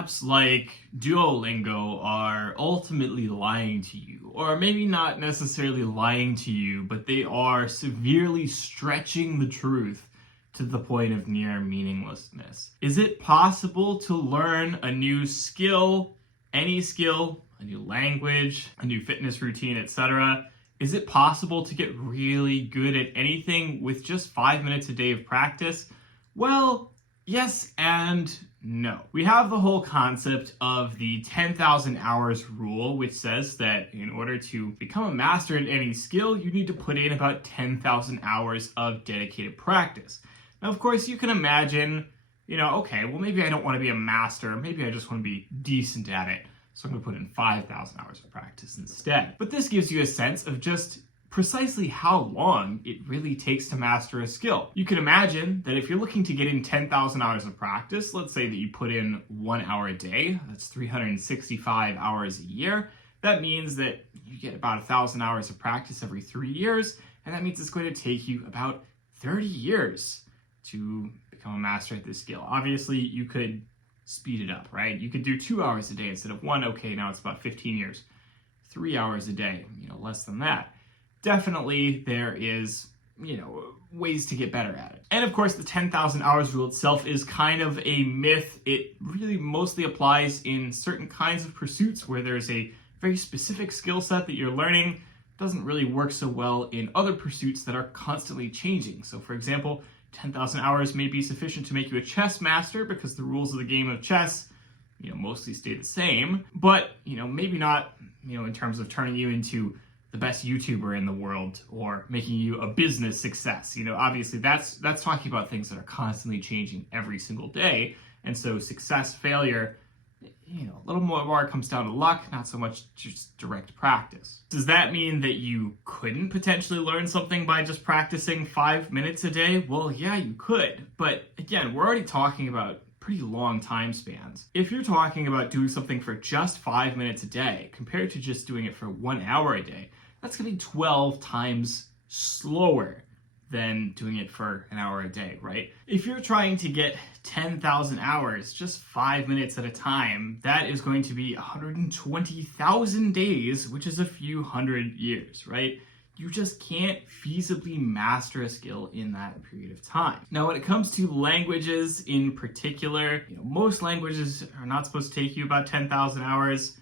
apps like Duolingo are ultimately lying to you, or maybe not necessarily lying to you, but they are severely stretching the truth to the point of near meaninglessness. Is it possible to learn a new skill, any skill, a new language, a new fitness routine, etc.? Is it possible to get really good at anything with just 5 minutes a day of practice? Well, yes and no. We have the whole concept of the 10,000 hours rule, which says that in order to become a master at any skill, you need to put in about 10,000 hours of dedicated practice. Now, of course, you can imagine, okay, well, maybe I don't want to be a master. Maybe I just want to be decent at it. So I'm going to put in 5,000 hours of practice instead. But this gives you a sense of just precisely how long it really takes to master a skill. You can imagine that if you're looking to get in 10,000 hours of practice, let's say that you put in 1 hour a day, that's 365 hours a year. That means that you get about 1,000 hours of practice every 3 years, and that means it's going to take you about 30 years to become a master at this skill. Obviously, you could speed it up, right? You could do 2 hours a day instead of 1. Okay, now it's about 15 years. 3 hours a day, less than that. Definitely there is, ways to get better at it. And of course, the 10,000 hours rule itself is kind of a myth. It really mostly applies in certain kinds of pursuits where there's a very specific skill set that you're learning. It doesn't really work so well in other pursuits that are constantly changing. So for example, 10,000 hours may be sufficient to make you a chess master because the rules of the game of chess, mostly stay the same. But, maybe not, in terms of turning you into the best YouTuber in the world or making you a business success. Obviously that's talking about things that are constantly changing every single day. And so success, failure, a little more comes down to luck, not so much just direct practice. Does that mean that you couldn't potentially learn something by just practicing 5 minutes a day? Well, yeah, you could. But again, we're already talking about pretty long time spans. If you're talking about doing something for just 5 minutes a day, compared to just doing it for 1 hour a day, that's going to be 12 times slower than doing it for an hour a day, right? If you're trying to get 10,000 hours, just 5 minutes at a time, that is going to be 120,000 days, which is a few hundred years, right? You just can't feasibly master a skill in that period of time. Now, when it comes to languages in particular, most languages are not supposed to take you about 10,000 hours.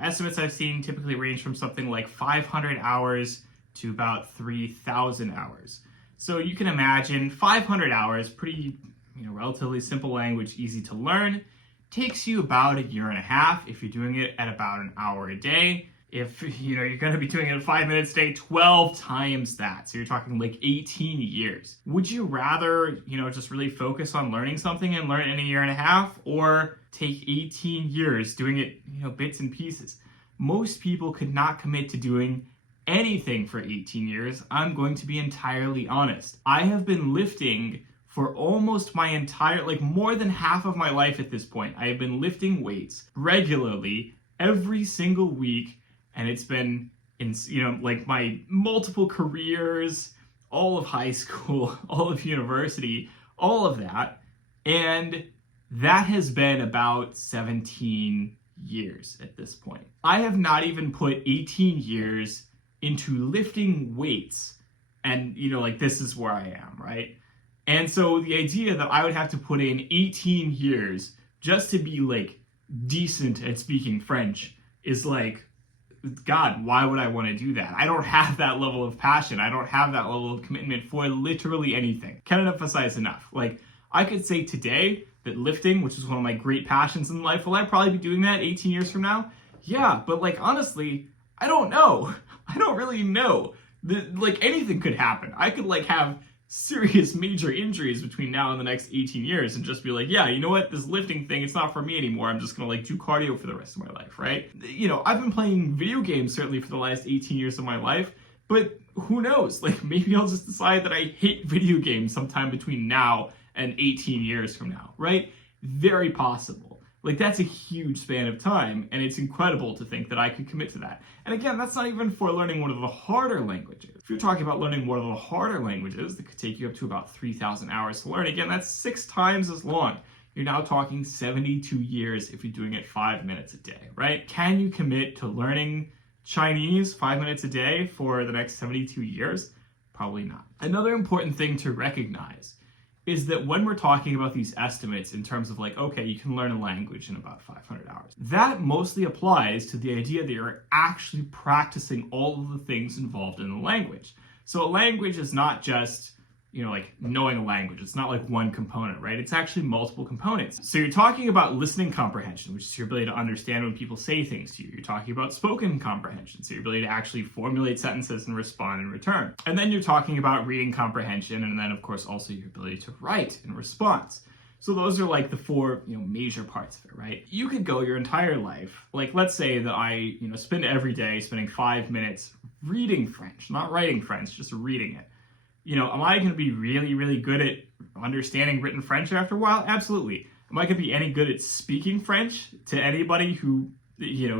Estimates I've seen typically range from something like 500 hours to about 3,000 hours. So you can imagine 500 hours, pretty, relatively simple language, easy to learn, takes you about 1.5 years if you're doing it at about an hour a day. If, you're going to be doing it 5 minutes a day, 12 times that. So you're talking like 18 years. Would you rather, just really focus on learning something and learn it in 1.5 years, or take 18 years doing it, bits and pieces? Most people could not commit to doing anything for 18 years. I'm going to be entirely honest. I have been lifting for almost my entire, more than half of my life at this point. I have been lifting weights regularly every single week. And it's been in, my multiple careers, all of high school, all of university, all of that. And that has been about 17 years at this point. I have not even put 18 years into lifting weights. And, this is where I am, right? And so the idea that I would have to put in 18 years just to be, decent at speaking French is God, why would I want to do that? I don't have that level of passion. I don't have that level of commitment for literally anything. Can't emphasize enough. I could say today that lifting, which is one of my great passions in life, will I probably be doing that 18 years from now? Yeah, but honestly, I don't know. I don't really know. Anything could happen. I could have serious major injuries between now and the next 18 years and just be yeah, you know what, this lifting thing, it's not for me anymore. I'm just gonna do cardio for the rest of my life, right? I've been playing video games certainly for the last 18 years of my life, but who knows? Maybe I'll just decide that I hate video games sometime between now and 18 years from now, right? Very possible. That's a huge span of time, and it's incredible to think that I could commit to that. And again, that's not even for learning one of the harder languages. If you're talking about learning one of the harder languages that could take you up to about 3,000 hours to learn, again, that's 6 times as long. you're now talking 72 years if you're doing it 5 minutes a day, right? Can you commit to learning Chinese 5 minutes a day for the next 72 years? Probably not. Another important thing to recognize is that when we're talking about these estimates in terms of like, okay, you can learn a language in about 500 hours, that mostly applies to the idea that you're actually practicing all of the things involved in the language. So a language is not just, like knowing a language. It's not like one component, right? It's actually multiple components. So you're talking about listening comprehension, which is your ability to understand when people say things to you. You're talking about spoken comprehension, so your ability to actually formulate sentences and respond in return. And then you're talking about reading comprehension, and then of course also your ability to write in response. So those are like the four, major parts of it, right? You could go your entire life, like let's say that I, spend every day spending 5 minutes reading French, not writing French, just reading it. Am I going to be really, really good at understanding written French after a while? Absolutely. Am I going to be any good at speaking French to anybody who,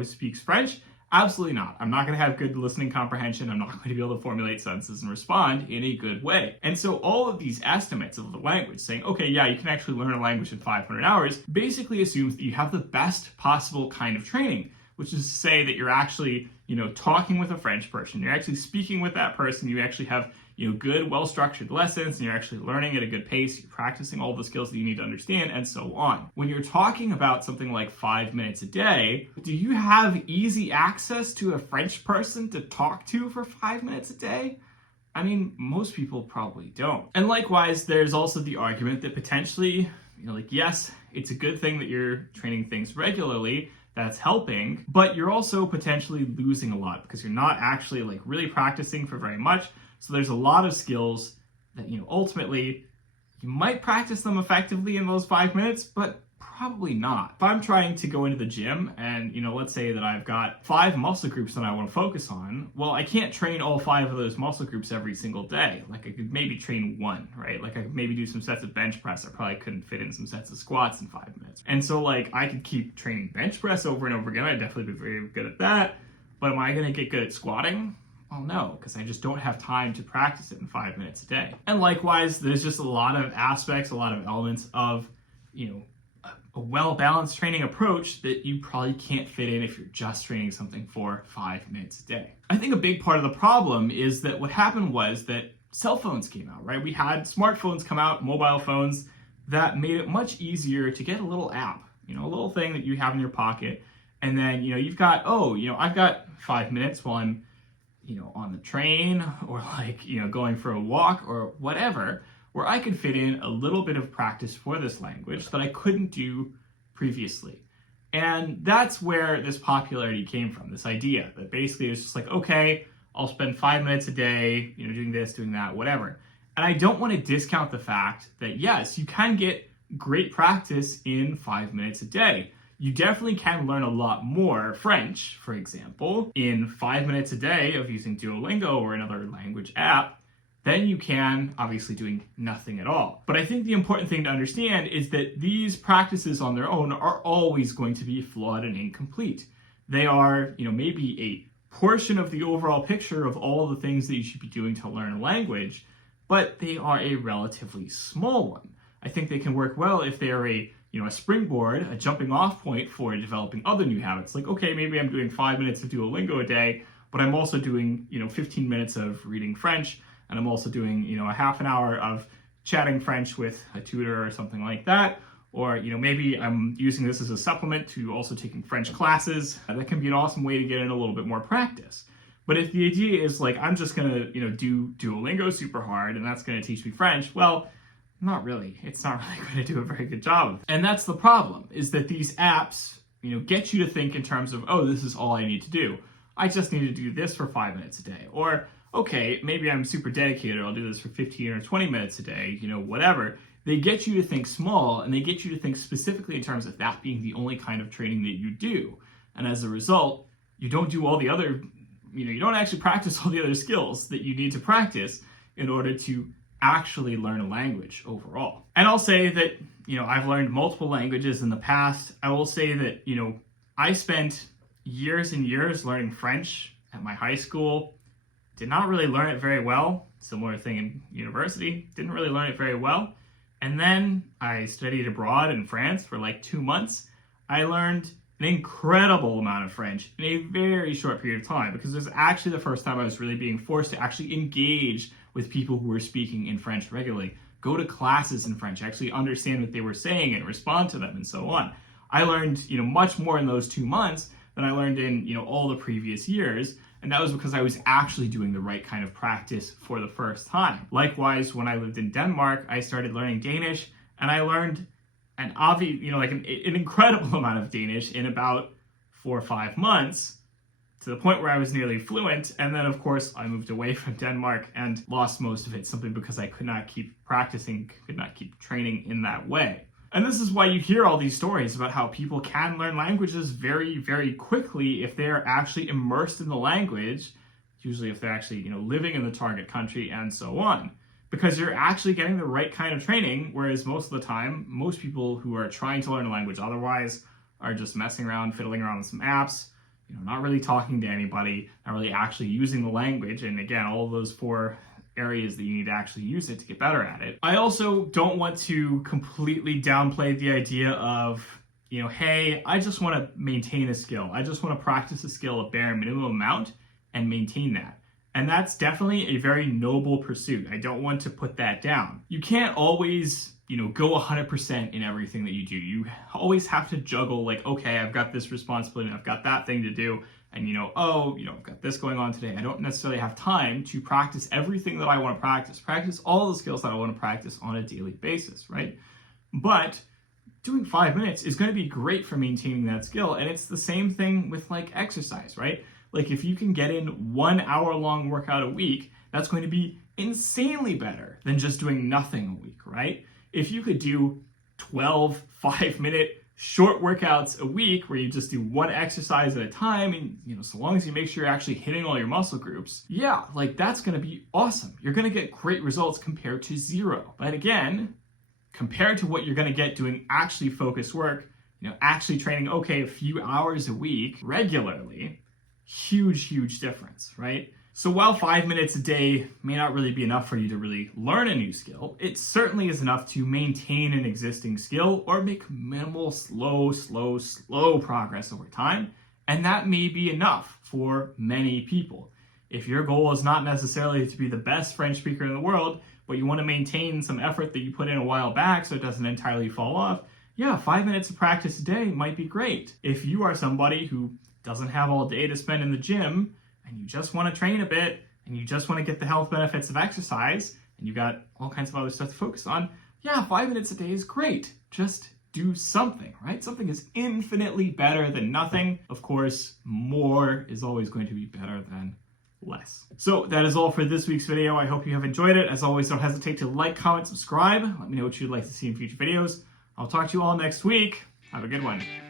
speaks French? Absolutely not. I'm not going to have good listening comprehension. I'm not going to be able to formulate sentences and respond in a good way. And so all of these estimates of the language saying, okay, yeah, you can actually learn a language in 500 hours, basically assumes that you have the best possible kind of training, which is to say that you're actually, talking with a French person. You're actually speaking with that person. You actually have good, well-structured lessons, and you're actually learning at a good pace, you're practicing all the skills that you need to understand, and so on. When you're talking about something like 5 minutes a day, do you have easy access to a French person to talk to for 5 minutes a day? I mean, most people probably don't. And likewise, there's also the argument that potentially, yes, it's a good thing that you're training things regularly, that's helping, but you're also potentially losing a lot because you're not actually really practicing for very much. So there's a lot of skills that, ultimately you might practice them effectively in those 5 minutes, but probably not. If I'm trying to go into the gym and, let's say that I've got 5 muscle groups that I want to focus on, well, I can't train all 5 of those muscle groups every single day. I could maybe train one, right? I could maybe do some sets of bench press. I probably couldn't fit in some sets of squats in 5 minutes. And so I could keep training bench press over and over again. I'd definitely be very good at that. But am I going to get good at squatting? Well, no, because I just don't have time to practice it in 5 minutes a day. And likewise, there's just a lot of aspects, a lot of elements of, a well-balanced training approach that you probably can't fit in if you're just training something for 5 minutes a day. I think a big part of the problem is that what happened was that cell phones came out, right? We had smartphones come out, mobile phones, that made it much easier to get a little app, a little thing that you have in your pocket. And then, you've got, I've got 5 minutes while I'm on the train or going for a walk or whatever, where I could fit in a little bit of practice for this language that I couldn't do previously. And that's where this popularity came from, this idea that basically it's just okay, I'll spend 5 minutes a day, doing this, doing that, whatever. And I don't want to discount the fact that yes, you can get great practice in 5 minutes a day. You definitely can learn a lot more French, for example, in 5 minutes a day of using Duolingo or another language app than you can obviously doing nothing at all. But I think the important thing to understand is that these practices on their own are always going to be flawed and incomplete. They are, maybe a portion of the overall picture of all the things that you should be doing to learn a language, but they are a relatively small one. I think they can work well if they are a springboard, a jumping off point for developing other new habits. Okay, maybe I'm doing 5 minutes of Duolingo a day, but I'm also doing, 15 minutes of reading French, and I'm also doing, a half an hour of chatting French with a tutor or something like that. Or, maybe I'm using this as a supplement to also taking French classes. That can be an awesome way to get in a little bit more practice. But if the idea is I'm just gonna, do Duolingo super hard and that's gonna teach me French, well, not really. It's not really going to do a very good job. And that's the problem, is that these apps, get you to think in terms of, oh, this is all I need to do. I just need to do this for 5 minutes a day. Or, okay, maybe I'm super dedicated. I'll do this for 15 or 20 minutes a day, whatever. They get you to think small, and they get you to think specifically in terms of that being the only kind of training that you do. And as a result, you don't do all the other, you don't actually practice all the other skills that you need to practice in order to actually learn a language overall. And I'll say that, I've learned multiple languages in the past. I will say that, I spent years and years learning French at my high school. Did not really learn it very well. Similar thing in university. Didn't really learn it very well. And then I studied abroad in France for like 2 months. I learned an incredible amount of French in a very short period of time, because it was actually the first time I was really being forced to actually engage with people who were speaking in French regularly, go to classes in French, actually understand what they were saying and respond to them and so on. I learned, much more in those 2 months than I learned in, all the previous years. And that was because I was actually doing the right kind of practice for the first time. Likewise, when I lived in Denmark, I started learning Danish, and I learned an incredible amount of Danish in about 4 or 5 months, to the point where I was nearly fluent. And then, of course, I moved away from Denmark and lost most of it simply because I could not keep practicing, could not keep training in that way. And this is why you hear all these stories about how people can learn languages very, very quickly if they're actually immersed in the language, usually if they're actually, living in the target country and so on. Because you're actually getting the right kind of training, whereas most of the time, most people who are trying to learn a language otherwise are just messing around, fiddling around with some apps, not really talking to anybody, not really actually using the language. And again, all of those 4 areas that you need to actually use it to get better at it. I also don't want to completely downplay the idea of, hey, I just want to maintain a skill. I just want to practice a skill a bare minimum amount and maintain that. And that's definitely a very noble pursuit. I don't want to put that down. You can't always, go 100% in everything that you do. You always have to juggle, like, okay, I've got this responsibility, I've got that thing to do, and I've got this going on today. I don't necessarily have time to practice everything that I want to practice all the skills that I want to practice on a daily basis, right? But doing 5 minutes is going to be great for maintaining that skill. And it's the same thing with like exercise, right? Like if you can get in 1 hour long workout a week, that's going to be insanely better than just doing nothing a week, right? If you could do 12 5-minute short workouts a week where you just do 1 exercise at a time, and so long as you make sure you're actually hitting all your muscle groups, yeah, like that's going to be awesome. You're going to get great results compared to 0. But again, compared to what you're going to get doing actually focused work, actually training, a few hours a week regularly, huge difference, right? So while 5 minutes a day may not really be enough for you to really learn a new skill, it certainly is enough to maintain an existing skill or make minimal, slow progress over time. And that may be enough for many people. If your goal is not necessarily to be the best French speaker in the world, but you want to maintain some effort that you put in a while back so it doesn't entirely fall off, yeah, 5 minutes of practice a day might be great. If you are somebody who doesn't have all day to spend in the gym, and you just want to train a bit, and you just want to get the health benefits of exercise, and you've got all kinds of other stuff to focus on, yeah, 5 minutes a day is great. Just do something, right? Something is infinitely better than nothing. Of course, more is always going to be better than less. So that is all for this week's video. I hope you have enjoyed it. As always, don't hesitate to like, comment, subscribe. Let me know what you'd like to see in future videos. I'll talk to you all next week. Have a good one.